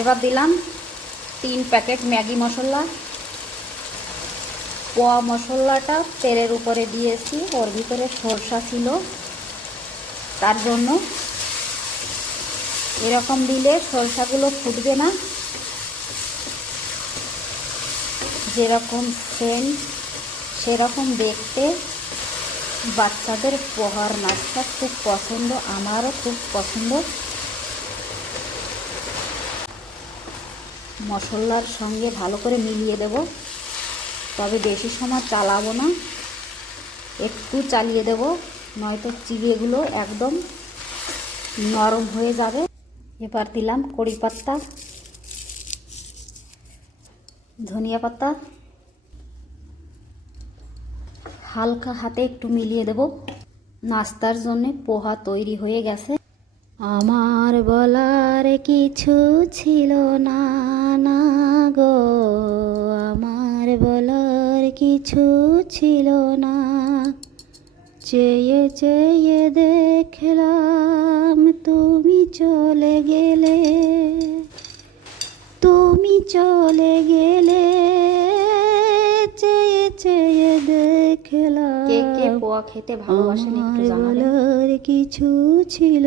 এবার দিলাম তিন প্যাকেট ম্যাগি মশলা। পোয়া মশলাটা তেলের উপরে দিয়েছি, ওর ভিতরে সরষা ছিল। তার জন্য এরকম দিলে সরষাগুলো ফুটবে না। যেরকম সেন্ট সেরকম দেখতে। বাচ্চাদের পোহার নাচটা খুব পছন্দ, আমারও খুব পছন্দ। মশলার সঙ্গে ভালো করে মিলিয়ে দেব। তবে বেশি সময় চালাবো না, একটু চালিয়ে দেব। নয়তো চিড়েগুলো একদম নরম হয়ে যাবে। এবার দিলাম কড়ি পাত্তা, ধনিয়া পাতা। হালকা হাতে একটু মিলিয়ে দেব। নাস্তার জন্য পোহা তৈরি হয়ে গেছে। আমার বলার কিছু ছিল না না গো। আমার বলার কিছু ছিল না। চেয়ে চেয়ে দেখলাম তুমি চলে গেলে। তুমি চলে গেলে চেয়ে চেয়ে দেখলাম। কে কে পোয়া খেতে ভালোবাসেন একটু আমার জানাবেন। কিছু ছিল